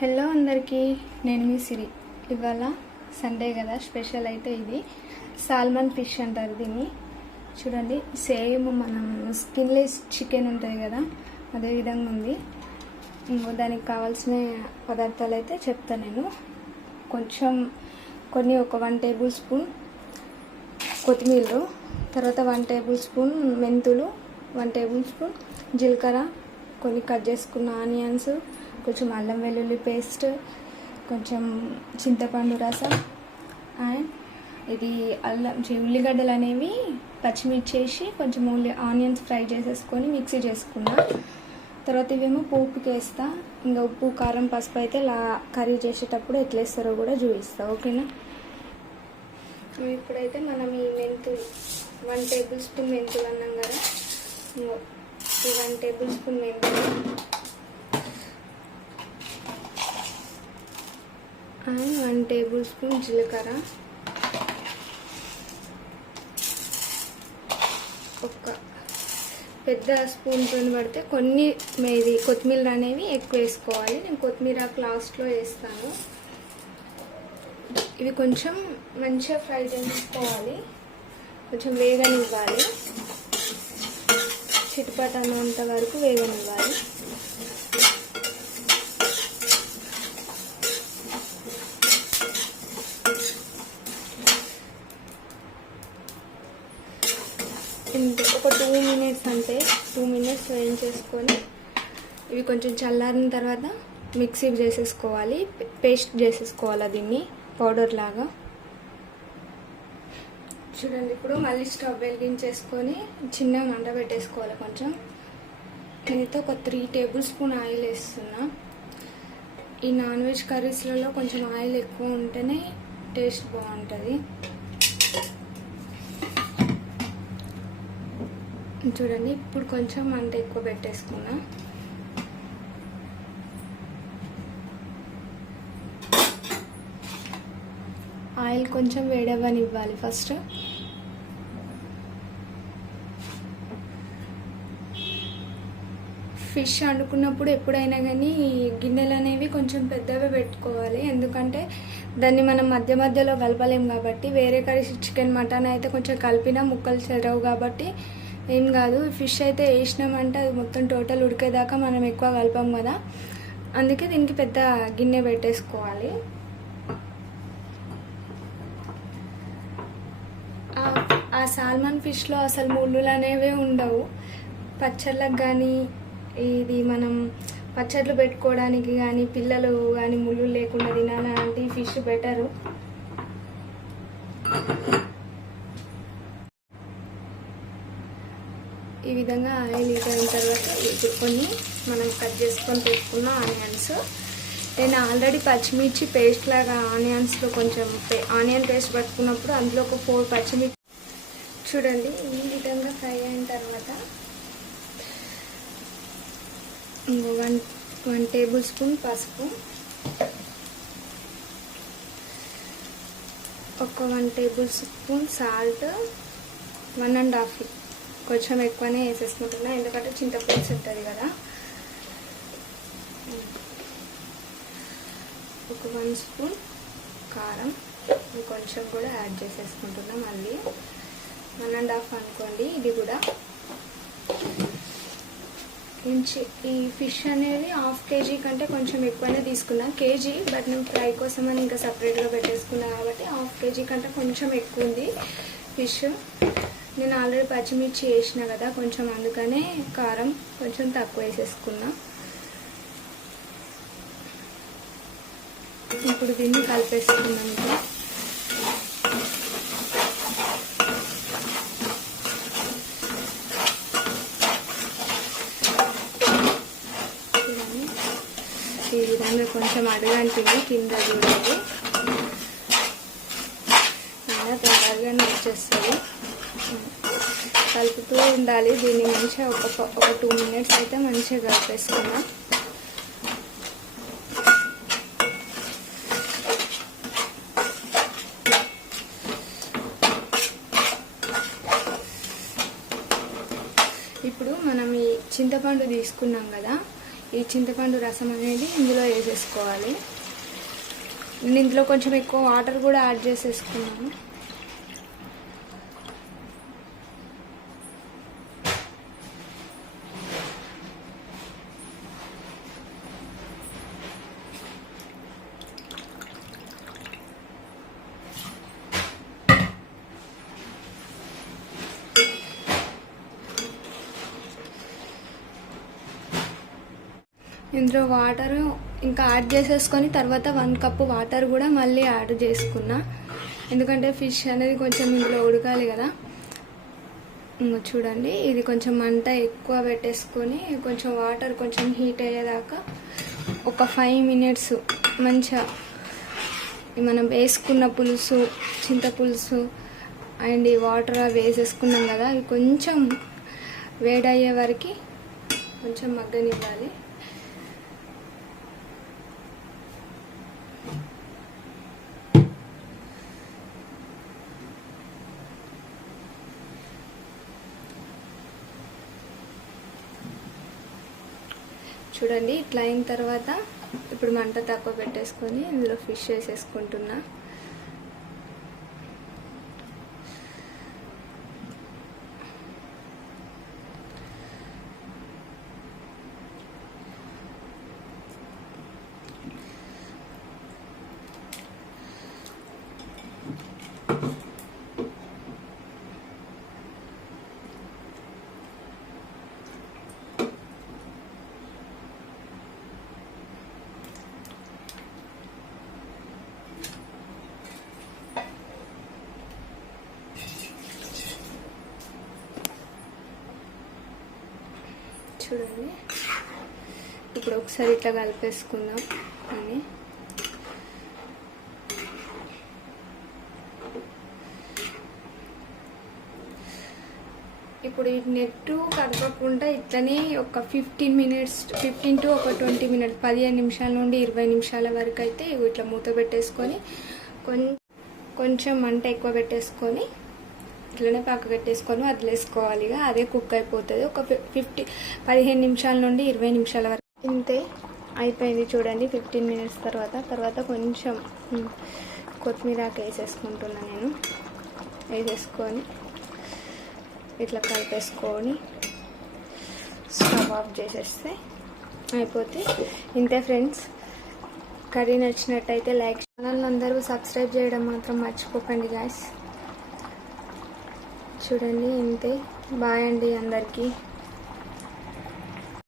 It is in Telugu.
హలో అందరికీ నేను మీ సిరి. ఇవాళ సండే కదా స్పెషల్ అయితే ఇది. సాల్మన్ ఫిష్ అంటారు దీన్ని. చూడండి సేమ్ మనం స్కిన్లెస్ చికెన్ ఉంటుంది కదా అదే విధంగా ఉంది. ఇంకో దానికి కావాల్సిన పదార్థాలు అయితే చెప్తాను నేను. కొంచెం కొన్ని ఒక వన్ టేబుల్ స్పూన్ కొత్తిమీర తర్వాత వన్ టేబుల్ స్పూన్ మెంతులు వన్ టేబుల్ స్పూన్ జీలకర్ర కొన్ని కట్ చేసుకున్న ఆనియన్స్ కొంచెం అల్లం వెల్లుల్లి పేస్ట్ కొంచెం చింతపండు రసం అండ్ ఇది అల్లం ఉల్లిగడ్డలు అనేవి పచ్చిమిర్చి వేసి కొంచెం ఉల్లి ఆనియన్స్ ఫ్రై చేసేసుకొని మిక్సీ చేసుకున్నా. తర్వాత ఇవేమో పోపుకి వేస్తా. ఇంకా ఉప్పు కారం పసుపు అయితే లా కర్రీ చేసేటప్పుడు ఎట్లా వేస్తారో కూడా చూపిస్తా. ఓకేనా? ఇప్పుడైతే మనం ఈ మెంతులు వన్ టేబుల్ స్పూన్ మెంతులు అన్నాం కదా. ఈ వన్ టేబుల్ స్పూన్ మెంతులు. అండ్ వన్ టేబుల్ స్పూన్ జీలకర్ర. ఒక పెద్ద స్పూన్తో పడితే కొన్ని ఇది కొత్తిమీర అనేవి ఎక్కువ వేసుకోవాలి. నేను కొత్తిమీర లాస్ట్లో వేస్తాను. ఇవి కొంచెం మంచిగా ఫ్రై చేసుకోవాలి. కొంచెం వేగనివ్వాలి. అంత వరకు వేగనివ్వాలి ఇంత ఒక టూ మినిట్స్ అంటే టూ మినిట్స్ వేయించేసుకొని ఇవి కొంచెం చల్లారిన తర్వాత మిక్సీ చేసేసుకోవాలి పేస్ట్ చేసేసుకోవాలి దీన్ని పౌడర్ లాగా. చూడండి ఇప్పుడు మళ్ళీ స్టవ్ వెలిగించేసుకొని చిన్నగా మంట పెట్టేసుకోవాలి కొంచెం. నేనైతే ఒక త్రీ టేబుల్ స్పూన్ ఆయిల్ వేస్తున్నా. ఈ నాన్ వెజ్ కర్రీస్లలో కొంచెం ఆయిల్ ఎక్కువ ఉంటేనే టేస్ట్ బాగుంటుంది. చూడండి ఇప్పుడు కొంచెం మంట ఎక్కువ పెట్టేసుకున్నా. ఆయిల్ కొంచెం వేడవ్వనివ్వాలి ఫస్ట్. ఫిష్ వండుకున్నప్పుడు ఎప్పుడైనా కానీ గిన్నెలు అనేవి కొంచెం పెద్దవి పెట్టుకోవాలి. ఎందుకంటే దాన్ని మనం మధ్య మధ్యలో కలపలేం కాబట్టి వేరే కర్రీస్ చికెన్ మటన్ అయితే కొంచెం కలిపినా ముక్కలు చెరవు కాబట్టి ఏం కాదు ఫిష్ అయితే వేసినామంటే అది మొత్తం టోటల్ ఉడికేదాకా మనం ఎక్కువ కలపం కదా. అందుకే దీనికి పెద్ద గిన్నె పెట్టేసుకోవాలి. ఆ- సాల్మన్ ఫిష్లో అసలు ముళ్ళులు అనేవి ఉండవు. పచ్చళ్ళకు కానీ ఇది మనం పచ్చళ్ళు పెట్టుకోవడానికి కానీ పిల్లలు కానీ ముళ్ళు లేకుండా తినాలంటే ఈ ఫిష్ బెటరు ఈ విధంగా ఆయిల్ హీట్ అయిన తర్వాత ఇప్పుడు కొన్ని మనం కట్ చేసుకొని పెట్టుకున్న ఆనియన్స్. నేను ఆల్రెడీ పచ్చిమిర్చి పేస్ట్ లాగా ఆనియన్స్లో కొంచెం ఆనియన్ పేస్ట్ పట్టుకున్నప్పుడు అందులో ఒక ఫోర్ పచ్చిమిర్చి చూడండి ఈ విధంగా ఫ్రై అయిన తర్వాత వన్ వన్ టేబుల్ స్పూన్ పసుపు. ఒక one tablespoon salt. One and half కొంచెం ఎక్కువనే వేసేసుకుంటున్నా ఎందుకంటే చింతపులుసు ఉంటుంది కదా. ఒక వన్ స్పూన్ కారం ఇంకొంచెం కూడా యాడ్ చేసేసుకుంటున్నా మళ్ళీ. వన్ అండ్ హాఫ్ అనుకోండి ఇది కూడా. ఇంచి ఈ ఫిష్ అనేది హాఫ్ కేజీ కంటే కొంచెం ఎక్కువనే తీసుకున్నా. కేజీ బట్ నేను ఫ్రై కోసం అని ఇంకా సపరేట్గా పెట్టేసుకున్నా కాబట్టి హాఫ్ కేజీ కంటే కొంచెం ఎక్కువ ఉంది ఫిష్. నేను ఆల్రెడీ పచ్చిమిర్చి వేసిన కదా కొంచెం అందుకనే కారం కొంచెం తక్కువ వేసేసుకున్నా. ఇప్పుడు దీన్ని కలిపేసుకున్నాం ఈ విధంగా కొంచెం అడుగంటుంది కింద చూడండి. అలా తొందరగానే వచ్చేస్తుంది. కలుపుతూ ఉండాలి. దీన్ని మంచిగా ఒక ఒక టూ మినిట్స్ అయితే మంచిగా కలిపేసుకున్నాం ఇప్పుడు మనం ఈ చింతపండు తీసుకున్నాం కదా. ఈ చింతపండు రసం అనేది ఇందులో వేసేసుకోవాలి. నేను ఇందులో కొంచెం ఎక్కువ వాటర్ కూడా యాడ్ చేసేసుకున్నాను ఇందులో వాటర్ ఇంకా యాడ్ చేసేసుకొని తర్వాత వన్ కప్ వాటర్ కూడా మళ్ళీ యాడ్ చేసుకున్నా. ఎందుకంటే ఫిష్ అనేది కొంచెం ఇందులో ఉడకాలి కదా. చూడండి ఇది కొంచెం మంట ఎక్కువ పెట్టేసుకొని కొంచెం వాటర్ కొంచెం హీట్ అయ్యేదాకా ఒక ఫైవ్ మినిట్స్ మంచిగా మనం వేసుకున్న పులుసు చింత పులుసు అండ్ ఈ వాటర్ అవి వేసేసుకున్నాం కదా అవి కొంచెం వేడయ్యే వరకు కొంచెం మగ్గనివ్వాలి. చూడండి ఇట్లా అయిన తర్వాత ఇప్పుడు మంట తక్కువ పెట్టేసుకొని ఇందులో ఫిష్ వేసేసుకుంటున్నా. చూడండి. ఇప్పుడు ఒకసారి ఇట్లా కలిపేసుకుందాం అని. ఇప్పుడు ఈ నెట్ కదపకుండా ఇట్లనే ఒక ఫిఫ్టీన్ మినిట్స్ ఫిఫ్టీన్ టు ఒక ట్వంటీ మినిట్స్ పదిహేను నిమిషాల నుండి ఇరవై నిమిషాల వరకు అయితే ఇట్లా మూత పెట్టేసుకొని కొంచెం మంట ఎక్కువ పెట్టేసుకొని ఇట్లనే పక్క కట్టేసుకొని వదిలేసుకోవాలి ఇక అదే కుక్ అయిపోతుంది. ఒక ఫిఫ్టీ పదిహేను నిమిషాల నుండి ఇరవై నిమిషాల వరకు. ఇంతే అయిపోయింది చూడండి ఫిఫ్టీన్ మినిట్స్ తర్వాత. తర్వాత కొంచెం కొత్తిమీరాకు వేసేసుకుంటున్నా నేను. వేసేసుకొని ఇట్లా కలిపేసుకొని స్టవ్ ఆఫ్ చేసేస్తే అయిపోతే ఇంతే ఫ్రెండ్స్. కర్రీ నచ్చినట్టయితే లైక్ ఛానల్ అందరూ సబ్స్క్రైబ్ చేయడం మాత్రం మర్చిపోకండి గాయస్ చూడండి ఇంతే. బాయ్ అండి అందరికీ.